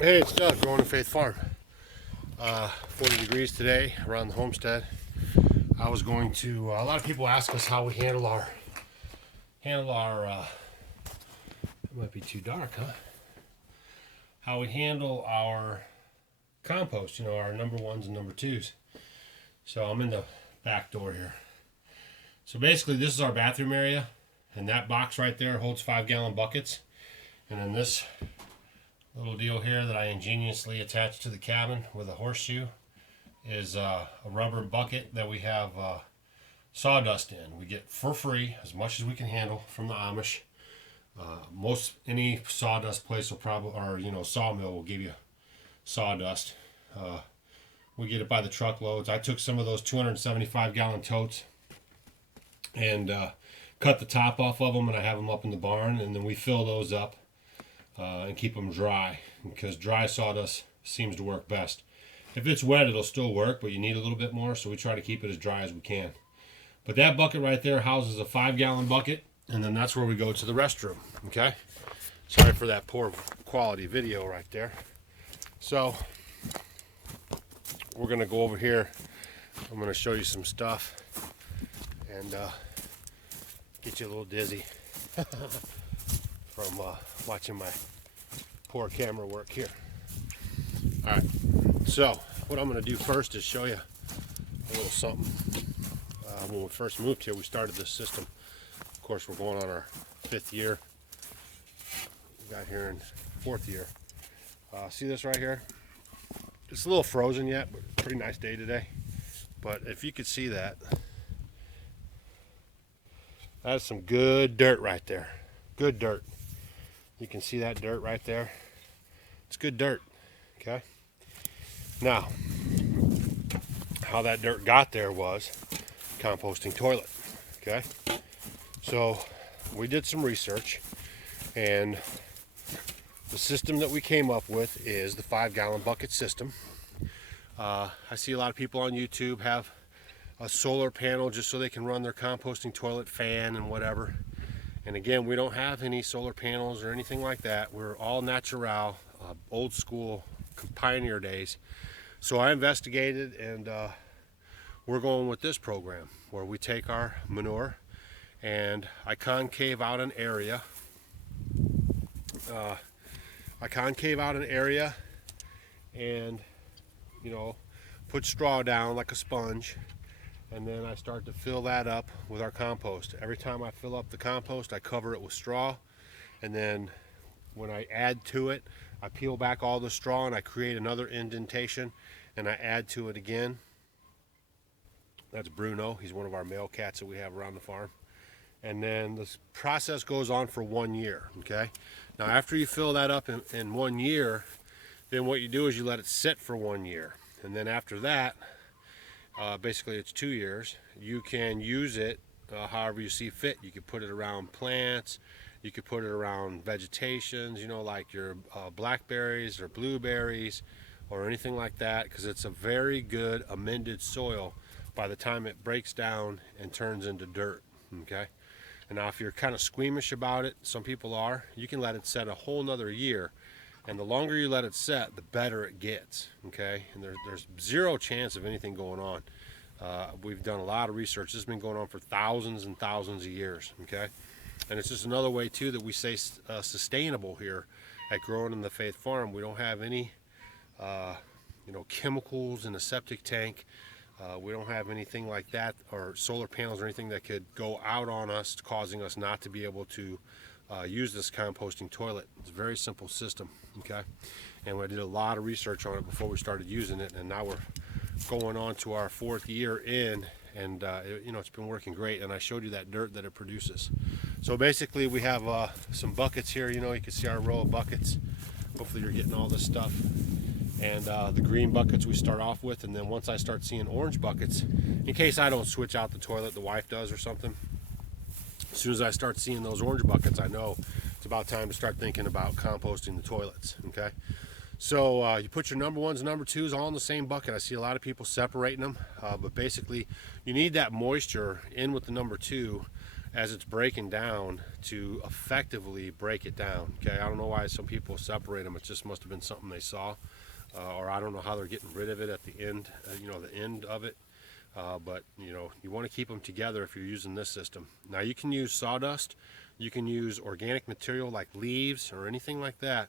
Hey, it's Doug, growing in Faith Farm. 40 degrees today around the homestead. I was going to. A lot of people ask us how we handle our. It might be too dark, huh? How we handle our compost. You know, our number ones and number twos. So I'm in the back door here. So basically, this is our bathroom area, and that box right there holds 5-gallon buckets, and then this little deal here that I ingeniously attached to the cabin with a horseshoe is a rubber bucket that we have sawdust in. We get for free as much as we can handle from the Amish. Most any sawdust place will probably, or sawmill will give you sawdust. We get it by the truckloads. I took some of those 275-gallon totes and cut the top off of them, and I have them up in the barn, and then we fill those up and keep them dry, because dry sawdust seems to work best. If it's wet, it'll still work, but you need a little bit more, so we try to keep it as dry as we can. But that bucket right there houses a 5-gallon bucket, and then that's where we go to the restroom. Okay, sorry for that poor quality video right there. So we're gonna go over here. I'm gonna show you some stuff and get you a little dizzy from watching my poor camera work here. All right, so what I'm going to do first is show you a little something. When we first moved here, we started this system. Of course, we're going on our 5th year. We got here in 4th year. See this right here? It's a little frozen yet, but pretty nice day today. But if you could see that, that's some good dirt right there. Good dirt. You can see that dirt right there. It's good dirt. Okay. Now, how that dirt got there was composting toilet. Okay. So we did some research, and the system that we came up with is the 5-gallon bucket system. I see a lot of people on YouTube have a solar panel just so they can run their composting toilet fan and whatever. And again, we don't have any solar panels or anything like that. We're all natural, old school, pioneer days. So I investigated, and we're going with this program where we take our manure and I concave out an area. And put straw down like a sponge, and then I start to fill that up with our compost. Every time I fill up the compost, I cover it with straw, and then when I add to it, I peel back all the straw and I create another indentation, and I add to it again. That's Bruno. He's one of our male cats that we have around the farm. And then this process goes on for 1 year. Okay. Now, after you fill that up in 1 year, then what you do is you let it sit for 1 year, and then after that, basically it's 2 years. You can use it however you see fit. You could put it around plants. You could put it around vegetations, like your blackberries or blueberries or anything like that, because it's a very good amended soil by the time it breaks down and turns into dirt. Okay. And now, if you're kind of squeamish about it, some people are, you can let it set a whole nother year. And the longer you let it set, the better it gets. Okay. And there's zero chance of anything going on. We've done a lot of research. This has been going on for thousands and thousands of years. Okay. And it's just another way too that we say sustainable here at Growing in the Faith Farm. We don't have any chemicals in the septic tank. We don't have anything like that, or solar panels or anything that could go out on us, causing us not to be able to use this composting toilet. It's a very simple system. Okay. And we did a lot of research on it before we started using it, and now we're going on to our 4th year in, and it's been working great. And I showed you that dirt that it produces. So basically, we have some buckets here. You can see our row of buckets. Hopefully you're getting all this stuff. And the green buckets we start off with, and then once I start seeing orange buckets, in case I don't switch out the toilet, the wife does or something, as soon as I start seeing those orange buckets, I know it's about time to start thinking about composting the toilets. Okay. So you put your number ones and number twos all in the same bucket. I see a lot of people separating them, but basically you need that moisture in with the number two as it's breaking down to effectively break it down. Okay, I don't know why some people separate them. It just must have been something they saw, or I don't know how they're getting rid of it at the end, the end of it. But you want to keep them together if you're using this system. Now you can use sawdust, you can use organic material like leaves or anything like that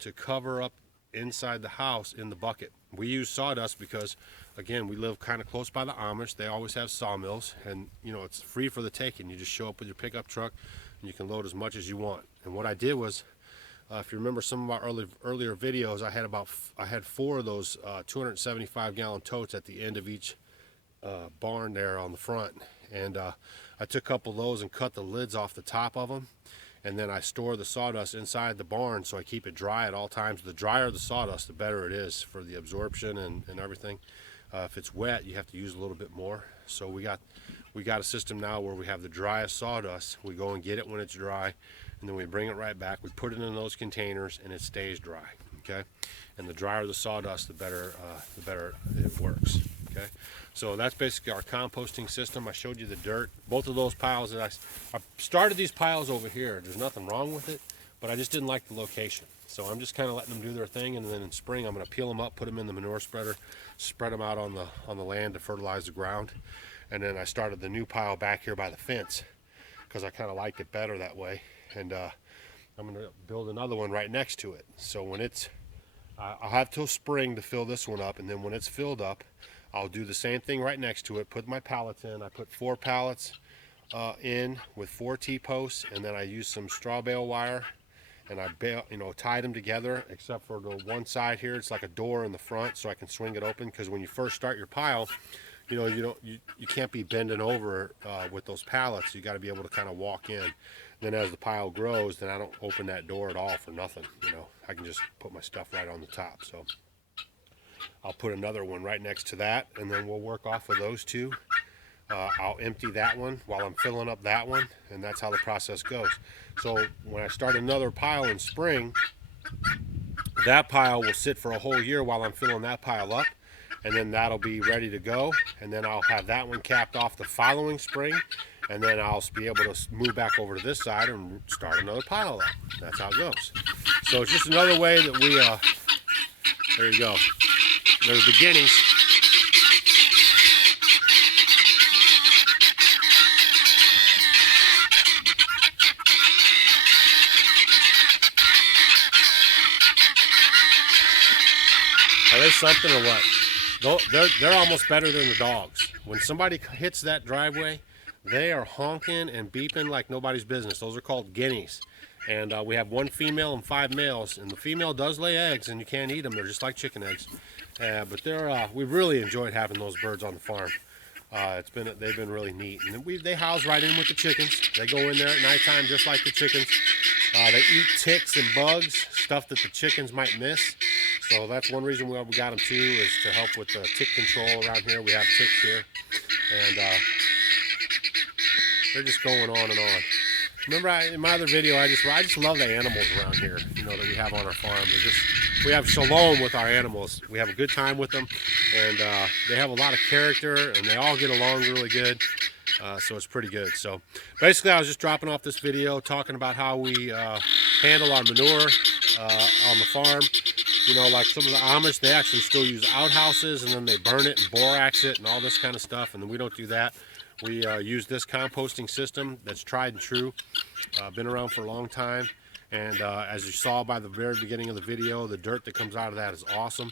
to cover up inside the house in the bucket. We use sawdust because, again, we live kind of close by the Amish. They always have sawmills, and it's free for the taking. You just show up with your pickup truck and you can load as much as you want. And what I did was, if you remember some of our earlier videos, I had 4 of those 275-gallon totes at the end of each barn there on the front, and I took a couple of those and cut the lids off the top of them, and then I store the sawdust inside the barn so I keep it dry at all times. The drier the sawdust, the better it is for the absorption and everything. If it's wet, you have to use a little bit more. So we got a system now where we have the driest sawdust. We go and get it when it's dry, and then we bring it right back. We put it in those containers and it stays dry. Okay, and the drier the sawdust, the better it works. Okay, so that's basically our composting system. I showed you the dirt. Both of those piles that I started these piles over here. There's nothing wrong with it, but I just didn't like the location. So I'm just kind of letting them do their thing, and then in spring I'm going to peel them up, put them in the manure spreader, spread them out on the land to fertilize the ground. And then I started the new pile back here by the fence because I kind of liked it better that way. And I'm going to build another one right next to it. So when I'll have till spring to fill this one up, and then when it's filled up, I'll do the same thing right next to it, put my pallets in. I put 4 pallets in with 4 T-posts, and then I use some straw bale wire, and I tied them together, except for the one side here. It's like a door in the front, so I can swing it open, because when you first start your pile, you can't be bending over with those pallets. You got to be able to kind of walk in. Then as the pile grows, then I don't open that door at all for nothing. I can just put my stuff right on the top. So I'll put another one right next to that, and then we'll work off of those 2. I'll empty that one while I'm filling up that one, and that's how the process goes. So when I start another pile in spring, that pile will sit for a whole year while I'm filling that pile up, and then that'll be ready to go, and then I'll have that one capped off the following spring, and then I'll be able to move back over to this side and start another pile up. That's how it goes. So it's just another way that we, there you go. There's the guineas. Are they something or what? They're almost better than the dogs. When somebody hits that driveway, they are honking and beeping like nobody's business. Those are called guineas. And we have 1 female and 5 males. And the female does lay eggs, and you can't eat them. They're just like chicken eggs. But we've really enjoyed having those birds on the farm. They've been really neat. And they house right in with the chickens. They go in there at nighttime just like the chickens. They eat ticks and bugs, stuff that the chickens might miss. So that's one reason we got them too, is to help with the tick control around here. We have ticks here, and they're just going on and on. Remember, in my other video, I just love the animals around here, that we have on our farm. We have shalom with our animals. We have a good time with them, and they have a lot of character, and they all get along really good. So it's pretty good. So basically, I was just dropping off this video talking about how we handle our manure on the farm. Like some of the Amish, they actually still use outhouses, and then they burn it and borax it and all this kind of stuff, and then we don't do that. We use this composting system that's tried and true, been around for a long time, and as you saw by the very beginning of the video, the dirt that comes out of that is awesome,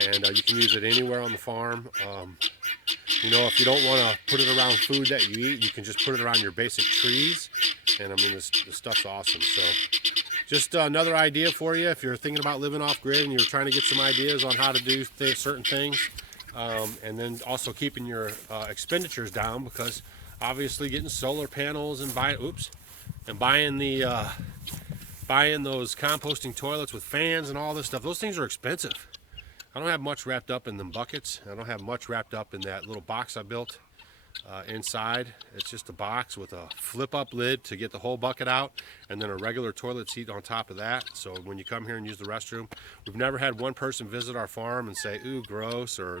and you can use it anywhere on the farm. If you don't want to put it around food that you eat, you can just put it around your basic trees, and I mean, this stuff's awesome. So just another idea for you if you're thinking about living off grid and you're trying to get some ideas on how to do certain things. And then also keeping your expenditures down, because obviously getting solar panels and buying those composting toilets with fans and all this stuff, those things are expensive. I don't have much wrapped up in them buckets. I don't have much wrapped up in that little box I built. inside. It's just a box with a flip-up lid to get the whole bucket out, and then a regular toilet seat on top of that. So when you come here and use the restroom, we've never had one person visit our farm and say, "Ooh, gross," or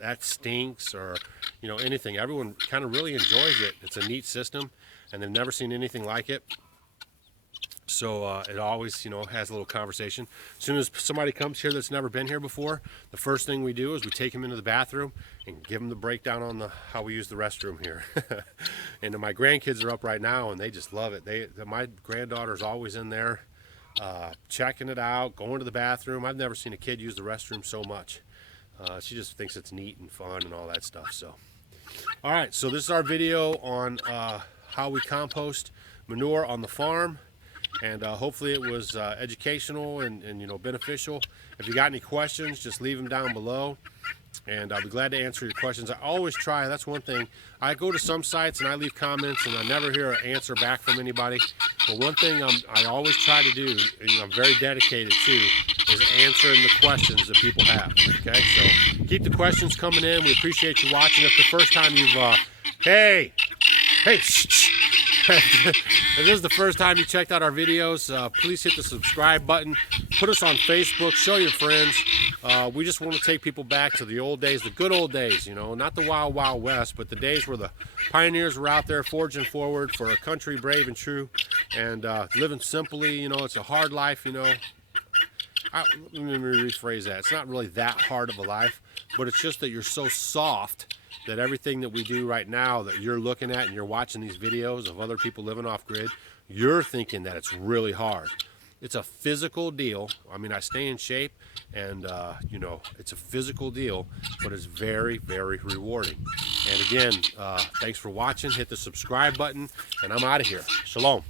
"that stinks," or anything. Everyone kind of really enjoys it. It's a neat system, and they've never seen anything like it. So it always, has a little conversation. As soon as somebody comes here that's never been here before, the first thing we do is we take them into the bathroom and give them the breakdown on how we use the restroom here. And my grandkids are up right now, and they just love it. My granddaughter's always in there checking it out, going to the bathroom. I've never seen a kid use the restroom so much. She just thinks it's neat and fun and all that stuff. So, all right, so this is our video on how we compost manure on the farm. And hopefully it was educational and beneficial. If you got any questions, just leave them down below, and I'll be glad to answer your questions. I always try. That's one thing. I go to some sites and I leave comments, and I never hear an answer back from anybody. But one thing I always try to do, and I'm very dedicated to, is answering the questions that people have. Okay, so keep the questions coming in. We appreciate you watching. If the first time you've, hey, shh. If this is the first time you checked out our videos, please hit the subscribe button. Put us on Facebook. Show your friends. We just want to take people back to the old days, the good old days, not the wild, wild west, but the days where the pioneers were out there forging forward for a country brave and true, and living simply. It's a hard life. Let me rephrase that. It's not really that hard of a life, but it's just that you're so soft that everything that we do right now that you're looking at and you're watching these videos of other people living off grid, you're thinking that it's really hard. It's a physical deal. I mean, I stay in shape, and it's a physical deal, but it's very, very rewarding. And again, thanks for watching. Hit the subscribe button, and I'm out of here. Shalom.